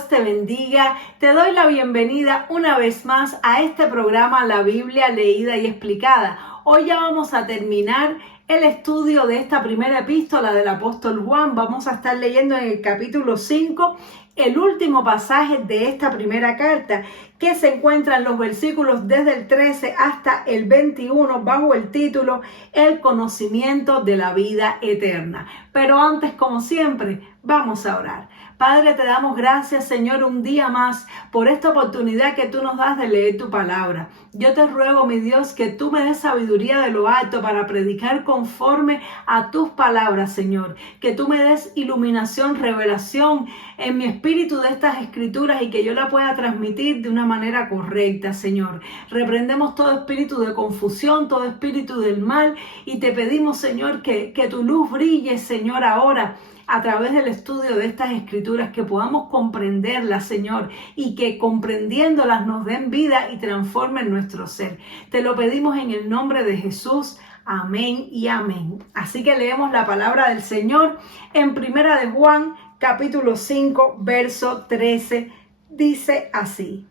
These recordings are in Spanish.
Dios te bendiga. Te doy la bienvenida una vez más a este programa La Biblia Leída y Explicada. Hoy ya vamos a terminar el estudio de esta primera epístola del apóstol Juan. Vamos a estar leyendo en el capítulo 5 el último pasaje de esta primera carta, que se encuentra en los versículos desde el 13 hasta el 21 bajo el título El conocimiento de la vida eterna. Pero antes, como siempre, vamos a orar. Padre, te damos gracias, Señor, un día más por esta oportunidad que tú nos das de leer tu palabra. Yo te ruego, mi Dios, que tú me des sabiduría de lo alto para predicar conforme a tus palabras, Señor. Que tú me des iluminación, revelación en mi espíritu de estas escrituras y que yo la pueda transmitir de una manera correcta, Señor. Reprendemos todo espíritu de confusión, todo espíritu del mal y te pedimos, Señor, que tu luz brille, Señor, ahora a través del estudio de estas escrituras, que podamos comprenderlas, Señor, y que comprendiéndolas nos den vida y transformen nuestro ser. Te lo pedimos en el nombre de Jesús. Amén y amén. Así que leemos la palabra del Señor en Primera de Juan, capítulo 5, verso 13. Dice así: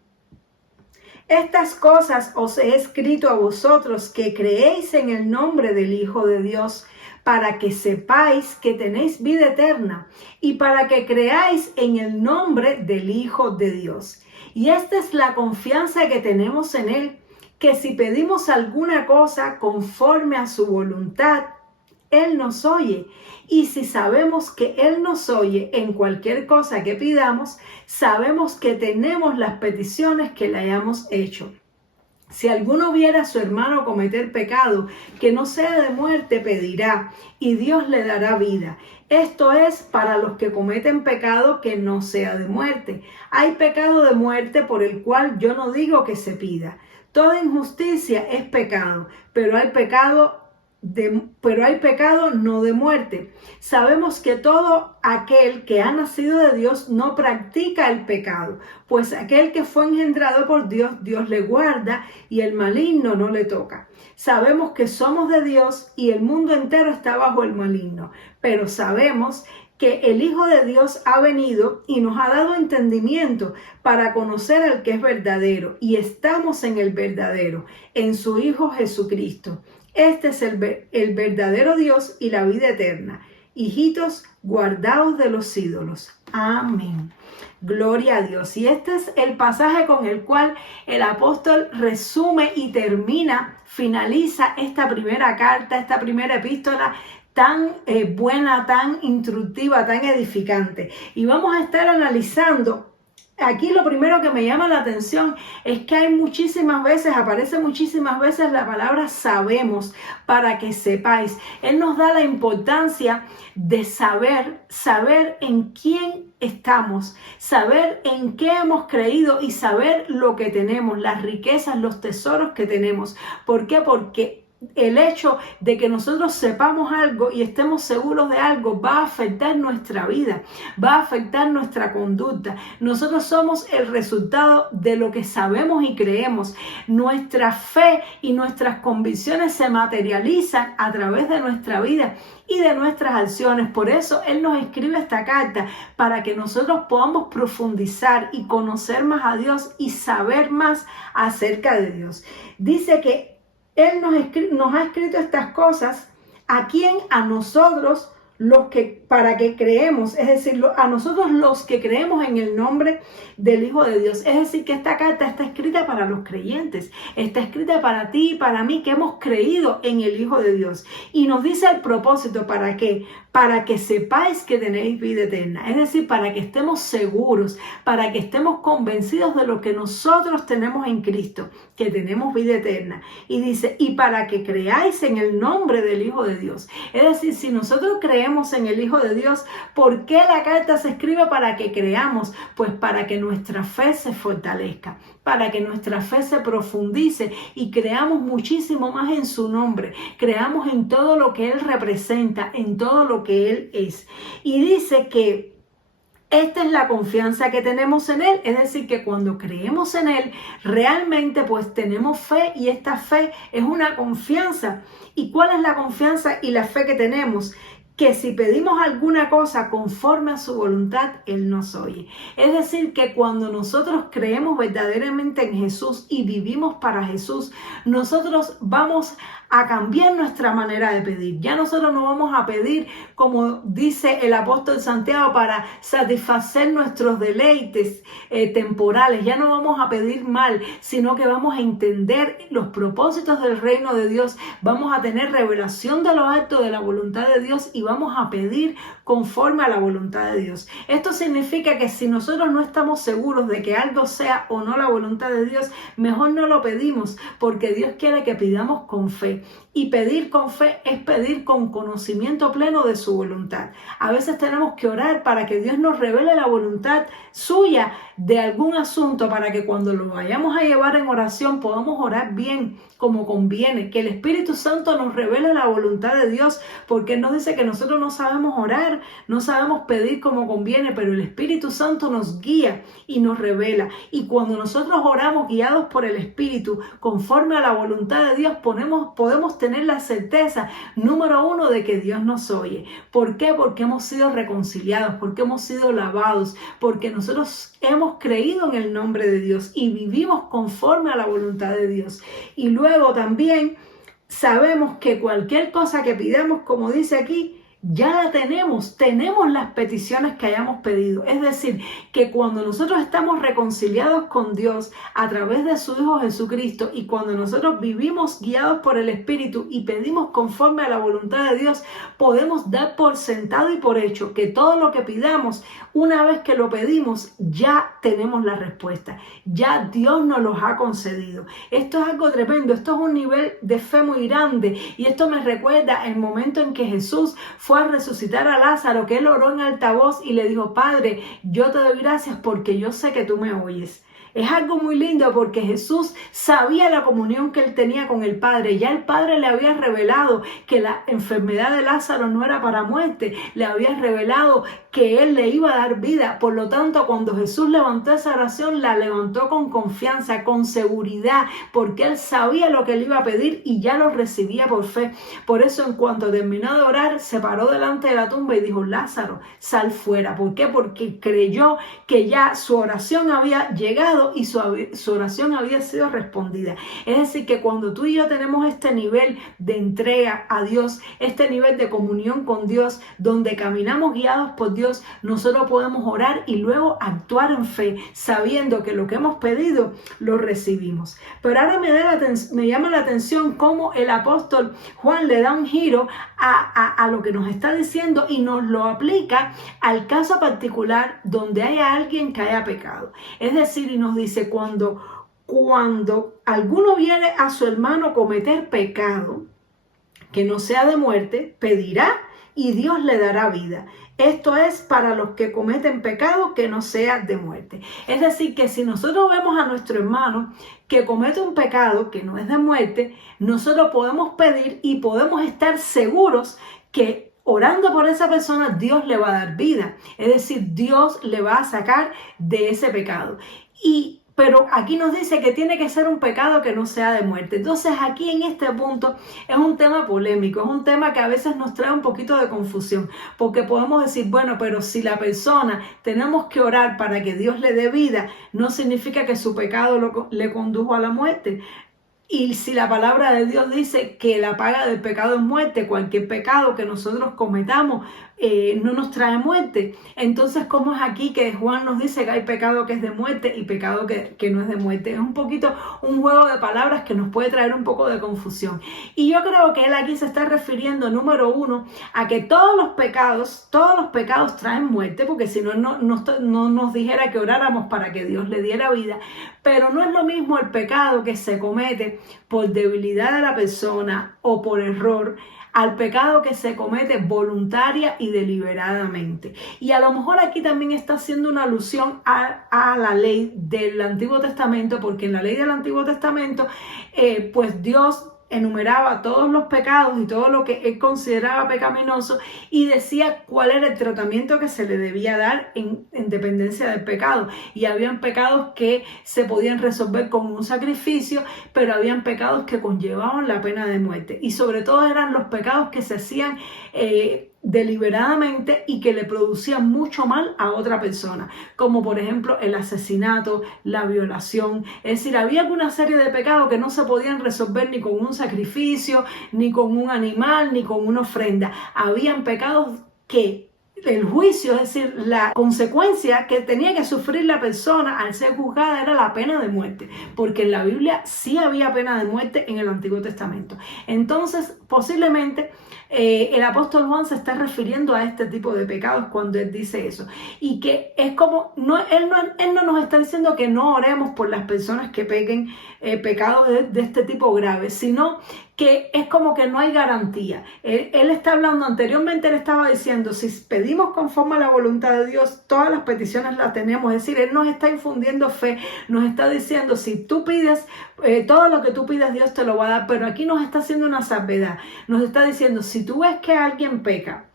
Estas cosas os he escrito a vosotros que creéis en el nombre del Hijo de Dios, para que sepáis que tenéis vida eterna y para que creáis en el nombre del Hijo de Dios. Y esta es la confianza que tenemos en Él, que si pedimos alguna cosa conforme a su voluntad, Él nos oye. Y si sabemos que Él nos oye en cualquier cosa que pidamos, sabemos que tenemos las peticiones que le hayamos hecho. Si alguno viera a su hermano cometer pecado que no sea de muerte, pedirá, y Dios le dará vida. Esto es para los que cometen pecado que no sea de muerte. Hay pecado de muerte por el cual yo no digo que se pida. Toda injusticia es pecado, pero hay pecado no de muerte. Sabemos que todo aquel que ha nacido de Dios no practica el pecado, pues aquel que fue engendrado por Dios, Dios le guarda y el maligno no le toca. Sabemos que somos de Dios y el mundo entero está bajo el maligno, pero sabemos que el Hijo de Dios ha venido y nos ha dado entendimiento para conocer al que es verdadero, y estamos en el verdadero, en su Hijo Jesucristo. Este es el verdadero Dios y la vida eterna. Hijitos, guardaos de los ídolos. Amén. Gloria a Dios. Y este es el pasaje con el cual el apóstol resume y finaliza esta primera carta, esta primera epístola tan buena, tan instructiva, tan edificante. Y vamos a estar analizando. Aquí lo primero que me llama la atención es que aparece muchísimas veces la palabra sabemos, para que sepáis. Él nos da la importancia de saber en quién estamos, saber en qué hemos creído y saber lo que tenemos, las riquezas, los tesoros que tenemos. ¿Por qué? Porque el hecho de que nosotros sepamos algo y estemos seguros de algo va a afectar nuestra vida, va a afectar nuestra conducta. Nosotros somos el resultado de lo que sabemos y creemos. Nuestra fe y nuestras convicciones se materializan a través de nuestra vida y de nuestras acciones. Por eso Él nos escribe esta carta, para que nosotros podamos profundizar y conocer más a Dios y saber más acerca de Dios. Dice que Él nos ha escrito estas cosas. ¿A quién? A nosotros, para que creemos, es decir, a nosotros los que creemos en el nombre del Hijo de Dios. Es decir, que esta carta está escrita para los creyentes, está escrita para ti y para mí, que hemos creído en el Hijo de Dios. Y nos dice el propósito: ¿para qué? Para que sepáis que tenéis vida eterna. Es decir, para que estemos seguros, para que estemos convencidos de lo que nosotros tenemos en Cristo, que tenemos vida eterna. Y dice, y para que creáis en el nombre del Hijo de Dios. Es decir, si nosotros creemos en el Hijo de Dios, ¿por qué la carta se escribe para que creamos? Pues para que nuestra fe se fortalezca, para que nuestra fe se profundice y creamos muchísimo más en su nombre, creamos en todo lo que Él representa, en todo lo que Él es. Y dice que esta es la confianza que tenemos en Él, es decir, que cuando creemos en Él, realmente pues tenemos fe, y esta fe es una confianza. ¿Y cuál es la confianza y la fe que tenemos? que si pedimos alguna cosa conforme a su voluntad, Él nos oye. Es decir, que cuando nosotros creemos verdaderamente en Jesús y vivimos para Jesús, nosotros vamos a cambiar nuestra manera de pedir. Ya nosotros no vamos a pedir, como dice el apóstol Santiago, para satisfacer nuestros deleites temporales. Ya no vamos a pedir mal, sino que vamos a entender los propósitos del reino de Dios. Vamos a tener revelación de lo alto de la voluntad de Dios y vamos a pedir conforme a la voluntad de Dios. Esto significa que si nosotros no estamos seguros de que algo sea o no la voluntad de Dios, mejor no lo pedimos, porque Dios quiere que pidamos con fe. Y pedir con fe es pedir con conocimiento pleno de su voluntad. A veces tenemos que orar para que Dios nos revele la voluntad suya de algún asunto, para que cuando lo vayamos a llevar en oración podamos orar bien, como conviene, que el Espíritu Santo nos revele la voluntad de Dios, porque Él nos dice que nosotros no sabemos orar, no sabemos pedir como conviene, pero el Espíritu Santo nos guía y nos revela. Y cuando nosotros oramos guiados por el Espíritu, conforme a la voluntad de Dios, podemos tener la certeza, número uno, de que Dios nos oye. ¿Por qué? Porque hemos sido reconciliados, porque hemos sido lavados, porque nosotros hemos creído en el nombre de Dios y vivimos conforme a la voluntad de Dios. Y luego también sabemos que cualquier cosa que pidamos, como dice aquí, ya la tenemos las peticiones que hayamos pedido. Es decir, que cuando nosotros estamos reconciliados con Dios a través de su Hijo Jesucristo, y cuando nosotros vivimos guiados por el Espíritu y pedimos conforme a la voluntad de Dios, podemos dar por sentado y por hecho que todo lo que pidamos, una vez que lo pedimos, ya tenemos la respuesta. Ya Dios nos los ha concedido. Esto es algo tremendo. Esto es un nivel de fe muy grande. Y esto me recuerda el momento en que Jesús fue a resucitar a Lázaro, que él oró en alta voz y le dijo: Padre, yo te doy gracias porque yo sé que tú me oyes. Es algo muy lindo, porque Jesús sabía la comunión que él tenía con el Padre. Ya el Padre le había revelado que la enfermedad de Lázaro no era para muerte. Le había revelado que él le iba a dar vida. Por lo tanto, cuando Jesús levantó esa oración, la levantó con confianza, con seguridad, porque él sabía lo que él iba a pedir y ya lo recibía por fe. Por eso, en cuanto terminó de orar, se paró delante de la tumba y dijo: Lázaro, sal fuera. ¿Por qué? Porque creyó que ya su oración había llegado y su oración había sido respondida. Es decir, que cuando tú y yo tenemos este nivel de entrega a Dios, este nivel de comunión con Dios, donde caminamos guiados por Dios, nosotros podemos orar y luego actuar en fe, sabiendo que lo que hemos pedido lo recibimos. Pero ahora me llama la atención cómo el apóstol Juan le da un giro a lo que nos está diciendo y nos lo aplica al caso particular donde haya alguien que haya pecado. Es decir, y nos dice: cuando alguno viene a su hermano cometer pecado que no sea de muerte, pedirá y Dios le dará vida. Esto es para los que cometen pecado que no sea de muerte. Es decir, que si nosotros vemos a nuestro hermano que comete un pecado que no es de muerte, nosotros podemos pedir y podemos estar seguros que orando por esa persona, Dios le va a dar vida. Es decir, Dios le va a sacar de ese pecado. Pero aquí nos dice que tiene que ser un pecado que no sea de muerte. Entonces aquí en este punto es un tema polémico, es un tema que a veces nos trae un poquito de confusión, porque podemos decir: bueno, pero si la persona tenemos que orar para que Dios le dé vida, no significa que su pecado le condujo a la muerte. Y si la palabra de Dios dice que la paga del pecado es muerte, cualquier pecado que nosotros cometamos no nos trae muerte. Entonces, ¿cómo es aquí que Juan nos dice que hay pecado que es de muerte y pecado que no es de muerte? Es un poquito un juego de palabras que nos puede traer un poco de confusión. Y yo creo que él aquí se está refiriendo, número uno, a que todos los pecados traen muerte, porque si no nos dijera que oráramos para que Dios le diera vida. Pero no es lo mismo el pecado que se comete por debilidad de la persona o por error, al pecado que se comete voluntaria y deliberadamente. Y a lo mejor aquí también está haciendo una alusión a la ley del Antiguo Testamento, porque en la ley del Antiguo Testamento, pues Dios enumeraba todos los pecados y todo lo que él consideraba pecaminoso y decía cuál era el tratamiento que se le debía dar en dependencia del pecado. Y habían pecados que se podían resolver con un sacrificio, pero habían pecados que conllevaban la pena de muerte. Y sobre todo eran los pecados que se hacían deliberadamente y que le producían mucho mal a otra persona, como por ejemplo el asesinato, la violación. Es decir, había una serie de pecados que no se podían resolver ni con un sacrificio, ni con un animal, ni con una ofrenda. Habían pecados que el juicio, es decir, la consecuencia que tenía que sufrir la persona al ser juzgada era la pena de muerte, porque en la Biblia sí había pena de muerte en el Antiguo Testamento. Entonces, posiblemente el apóstol Juan se está refiriendo a este tipo de pecados cuando él dice eso, y que es como, él no nos está diciendo que no oremos por las personas que pequen pecados de este tipo graves, sino que es como que no hay garantía. Él está hablando, anteriormente él estaba diciendo, si pedimos conforme a la voluntad de Dios, todas las peticiones las tenemos. Es decir, él nos está infundiendo fe, nos está diciendo, si tú pides, todo lo que tú pidas Dios te lo va a dar, pero aquí nos está haciendo una salvedad. Nos está diciendo, si tú ves que alguien peca,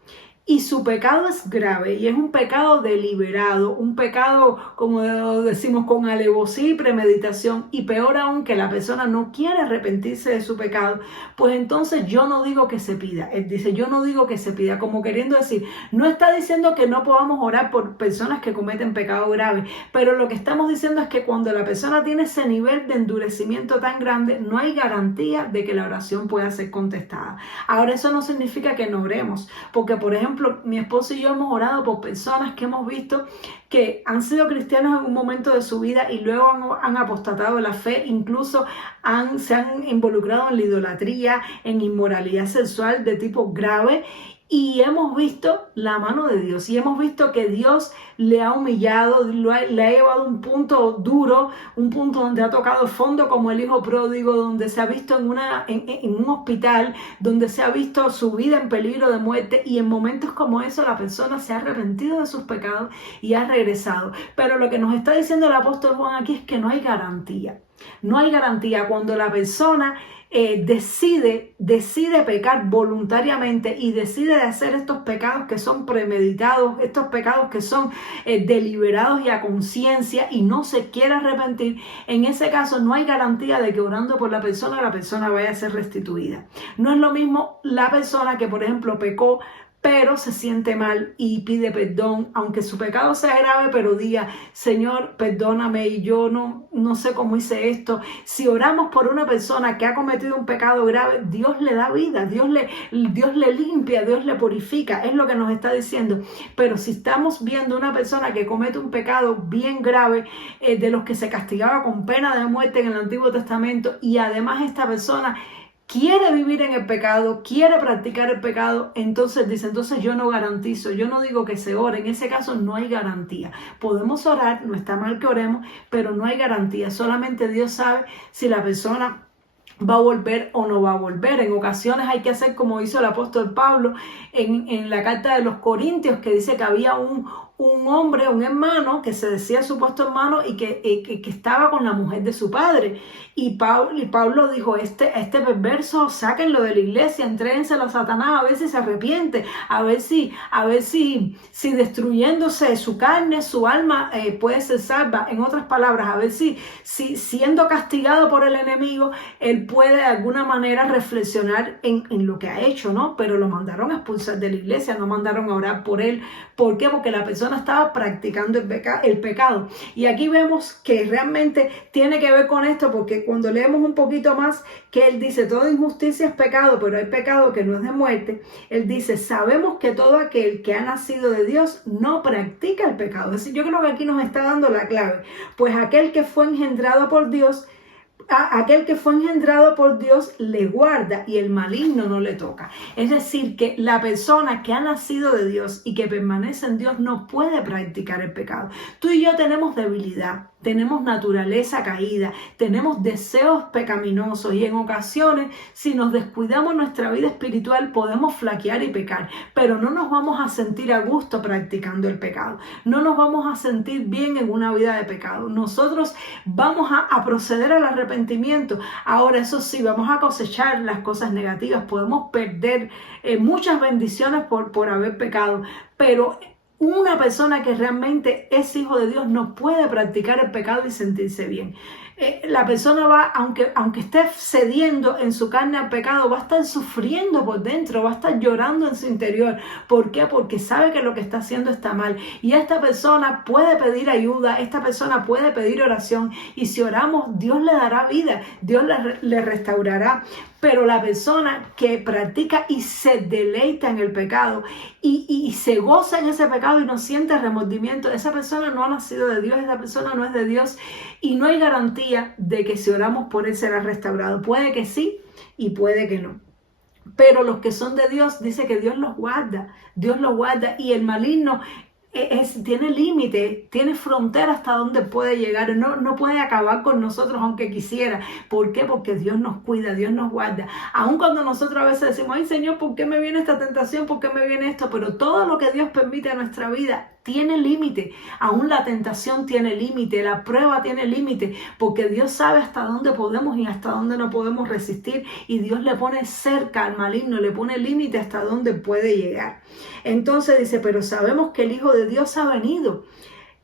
y su pecado es grave y es un pecado deliberado, un pecado, como decimos, con alevosía y premeditación, y peor aún que la persona no quiere arrepentirse de su pecado, pues entonces yo no digo que se pida. Él dice, yo no digo que se pida, como queriendo decir, no está diciendo que no podamos orar por personas que cometen pecado grave, pero lo que estamos diciendo es que cuando la persona tiene ese nivel de endurecimiento tan grande, no hay garantía de que la oración pueda ser contestada. Ahora, eso no significa que no oremos, porque por ejemplo, mi esposo y yo hemos orado por personas que hemos visto que han sido cristianos en un momento de su vida y luego han apostatado de la fe, incluso se han involucrado en la idolatría, en inmoralidad sexual de tipo grave. Y hemos visto la mano de Dios y hemos visto que Dios le ha humillado, le ha llevado a un punto duro, un punto donde ha tocado fondo, como el hijo pródigo, donde se ha visto en un hospital, donde se ha visto su vida en peligro de muerte, y en momentos como eso la persona se ha arrepentido de sus pecados y ha regresado. Pero lo que nos está diciendo el apóstol Juan aquí es que no hay garantía. No hay garantía cuando la persona decide pecar voluntariamente y decide hacer estos pecados que son premeditados, estos pecados que son deliberados y a conciencia, y no se quiere arrepentir. En ese caso no hay garantía de que orando por la persona vaya a ser restituida. No es lo mismo la persona que, por ejemplo, pecó pero se siente mal y pide perdón, aunque su pecado sea grave, pero diga, Señor, perdóname, y yo no sé cómo hice esto. Si oramos por una persona que ha cometido un pecado grave, Dios le da vida, Dios le limpia, Dios le purifica, es lo que nos está diciendo. Pero si estamos viendo una persona que comete un pecado bien grave, de los que se castigaba con pena de muerte en el Antiguo Testamento, y además esta persona quiere vivir en el pecado, quiere practicar el pecado, entonces dice, entonces yo no garantizo, yo no digo que se ore, en ese caso no hay garantía. Podemos orar, no está mal que oremos, pero no hay garantía, solamente Dios sabe si la persona va a volver o no va a volver. En ocasiones hay que hacer como hizo el apóstol Pablo en la carta de los Corintios, que dice que había un hombre, un hermano, que se decía supuesto hermano y que estaba con la mujer de su padre. Y Pablo dijo, este perverso, sáquenlo de la iglesia, entréguenselo a Satanás, a ver si se arrepiente, a ver si destruyéndose su carne, su alma puede ser salva. En otras palabras, a ver si siendo castigado por el enemigo, él puede de alguna manera reflexionar en lo que ha hecho, ¿no? Pero lo mandaron a expulsar de la iglesia, no mandaron a orar por él. ¿Por qué? Porque la persona estaba practicando el pecado. Y aquí vemos que realmente tiene que ver con esto, porque cuando leemos un poquito más, que él dice, toda injusticia es pecado, pero hay pecado que no es de muerte. Él dice, sabemos que todo aquel que ha nacido de Dios no practica el pecado. Es decir, yo creo que aquí nos está dando la clave. Pues aquel que fue engendrado por Dios, le guarda y el maligno no le toca. Es decir, que la persona que ha nacido de Dios y que permanece en Dios no puede practicar el pecado. Tú y yo tenemos debilidad, tenemos naturaleza caída, tenemos deseos pecaminosos, y en ocasiones, si nos descuidamos nuestra vida espiritual, podemos flaquear y pecar, pero no nos vamos a sentir a gusto practicando el pecado, no nos vamos a sentir bien en una vida de pecado. Nosotros vamos a proceder al arrepentimiento. Ahora, eso sí, vamos a cosechar las cosas negativas, podemos perder muchas bendiciones por haber pecado, pero una persona que realmente es hijo de Dios no puede practicar el pecado y sentirse bien. La persona va, aunque esté cediendo en su carne al pecado, va a estar sufriendo por dentro, va a estar llorando en su interior. ¿Por qué? Porque sabe que lo que está haciendo está mal. Y esta persona puede pedir ayuda, esta persona puede pedir oración. Y si oramos, Dios le dará vida, Dios le restaurará. Pero la persona que practica y se deleita en el pecado y se goza en ese pecado y no siente remordimiento, esa persona no ha nacido de Dios, esa persona no es de Dios y no hay garantía de que si oramos por él será restaurado. Puede que sí y puede que no. Pero los que son de Dios, dice que Dios los guarda y el maligno tiene límite, tiene frontera hasta donde puede llegar, no puede acabar con nosotros aunque quisiera. ¿Por qué? Porque Dios nos cuida, Dios nos guarda. Aun cuando nosotros a veces decimos, ay Señor, ¿por qué me viene esta tentación? ¿Por qué me viene esto? Pero todo lo que Dios permite en nuestra vida tiene límite. Aún la tentación tiene límite, la prueba tiene límite, porque Dios sabe hasta dónde podemos y hasta dónde no podemos resistir, y Dios le pone cerca al maligno, le pone límite hasta dónde puede llegar. Entonces dice, pero sabemos que el Hijo de Dios ha venido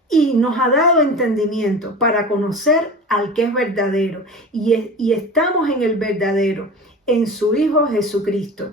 y nos ha dado entendimiento para conocer al que es verdadero, y estamos en el verdadero, en su Hijo Jesucristo.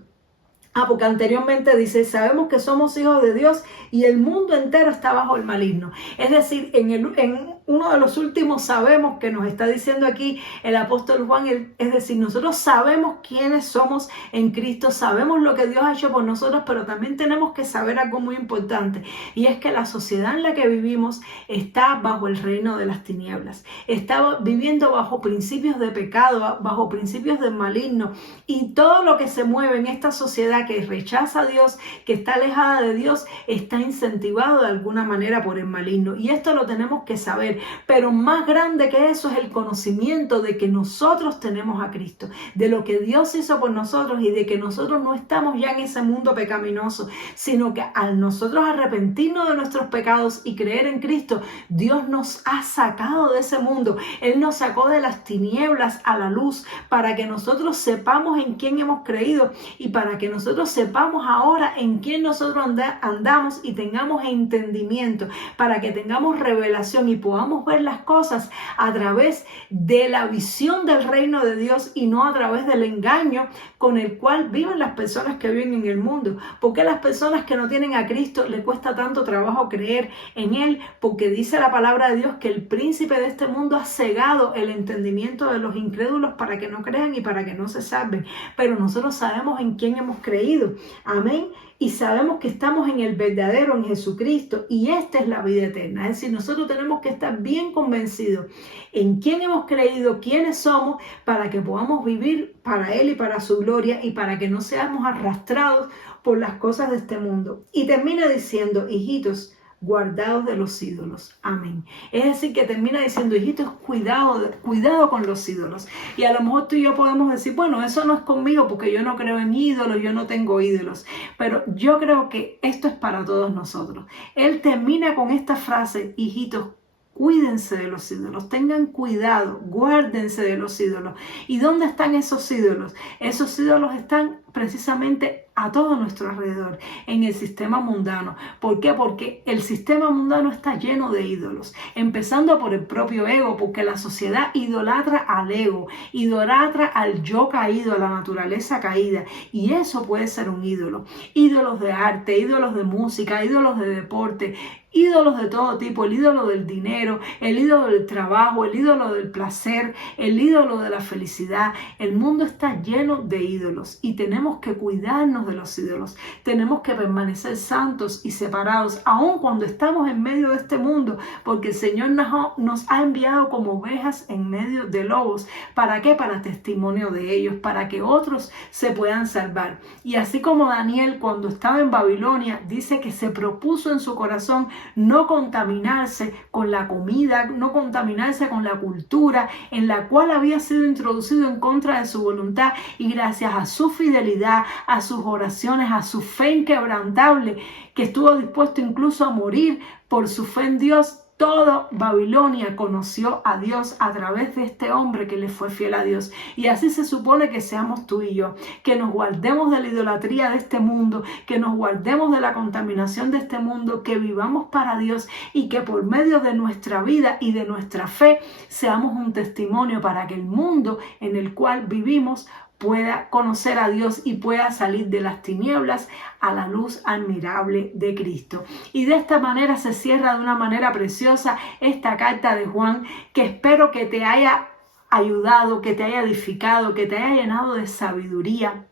Porque anteriormente dice, sabemos que somos hijos de Dios y el mundo entero está bajo el maligno. Es decir, en uno de los últimos sabemos que nos está diciendo aquí el apóstol Juan, es decir, nosotros sabemos quiénes somos en Cristo, sabemos lo que Dios ha hecho por nosotros, pero también tenemos que saber algo muy importante, y es que la sociedad en la que vivimos está bajo el reino de las tinieblas, está viviendo bajo principios de pecado, bajo principios del maligno, y todo lo que se mueve en esta sociedad que rechaza a Dios, que está alejada de Dios, está incentivado de alguna manera por el maligno, y esto lo tenemos que saber. Pero más grande que eso es el conocimiento de que nosotros tenemos a Cristo, de lo que Dios hizo por nosotros y de que nosotros no estamos ya en ese mundo pecaminoso, sino que al nosotros arrepentirnos de nuestros pecados y creer en Cristo, Dios nos ha sacado de ese mundo. Él nos sacó de las tinieblas a la luz para que nosotros sepamos en quién hemos creído y para que nosotros sepamos ahora en quién nosotros andamos y tengamos entendimiento, para que tengamos revelación y podamos ver las cosas a través de la visión del reino de Dios y no a través del engaño con el cual viven las personas que viven en el mundo. Porque las personas que no tienen a Cristo les cuesta tanto trabajo creer en Él, porque dice la palabra de Dios que el príncipe de este mundo ha cegado el entendimiento de los incrédulos para que no crean y para que no se salven. Pero nosotros sabemos en quién hemos creído. Amén. Y sabemos que estamos en el verdadero, en Jesucristo, y esta es la vida eterna. Es decir, nosotros tenemos que estar bien convencidos en quién hemos creído, quiénes somos, para que podamos vivir para Él y para su gloria, y para que no seamos arrastrados por las cosas de este mundo. Y termina diciendo, hijitos, guardados de los ídolos. Amén. Es decir, que termina diciendo, hijitos, cuidado con los ídolos. Y a lo mejor tú y yo podemos decir, bueno, eso no es conmigo porque yo no creo en ídolos, yo no tengo ídolos. Pero yo creo que esto es para todos nosotros. Él termina con esta frase, hijitos, cuídense de los ídolos, tengan cuidado, guárdense de los ídolos. ¿Y dónde están esos ídolos? Esos ídolos están precisamente a todo nuestro alrededor, en el sistema mundano. ¿Por qué? Porque el sistema mundano está lleno de ídolos, empezando por el propio ego, porque la sociedad idolatra al ego, idolatra al yo caído, a la naturaleza caída, y eso puede ser un ídolo. Ídolos de arte, ídolos de música, ídolos de deporte, ídolos de todo tipo, el ídolo del dinero, el ídolo del trabajo, el ídolo del placer, el ídolo de la felicidad. El mundo está lleno de ídolos y tenemos que cuidarnos de los ídolos. Tenemos que permanecer santos y separados, aun cuando estamos en medio de este mundo, porque el Señor nos ha enviado como ovejas en medio de lobos. ¿Para qué? Para testimonio de ellos, para que otros se puedan salvar. Y así como Daniel, cuando estaba en Babilonia, dice que se propuso en su corazón no contaminarse con la comida, no contaminarse con la cultura en la cual había sido introducido en contra de su voluntad, y gracias a su fidelidad, a sus oraciones, a su fe inquebrantable, que estuvo dispuesto incluso a morir por su fe en Dios, Toda Babilonia conoció a Dios a través de este hombre que le fue fiel a Dios. Y así se supone que seamos tú y yo, que nos guardemos de la idolatría de este mundo, que nos guardemos de la contaminación de este mundo, que vivamos para Dios y que por medio de nuestra vida y de nuestra fe seamos un testimonio para que el mundo en el cual vivimos pueda conocer a Dios y pueda salir de las tinieblas a la luz admirable de Cristo. Y de esta manera se cierra de una manera preciosa esta carta de Juan, que espero que te haya ayudado, que te haya edificado, que te haya llenado de sabiduría,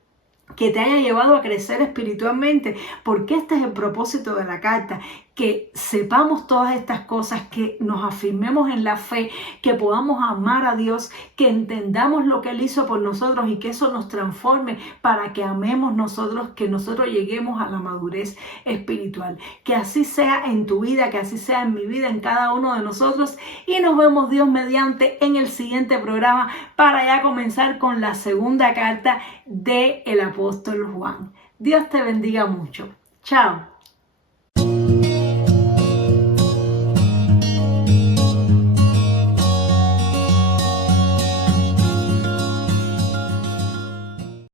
que te haya llevado a crecer espiritualmente, porque este es el propósito de la carta, que sepamos todas estas cosas, que nos afirmemos en la fe, que podamos amar a Dios, que entendamos lo que Él hizo por nosotros y que eso nos transforme para que amemos nosotros, que nosotros lleguemos a la madurez espiritual. Que así sea en tu vida, que así sea en mi vida, en cada uno de nosotros, y nos vemos Dios mediante en el siguiente programa para ya comenzar con la segunda carta del apóstol Juan. Dios te bendiga mucho. Chao.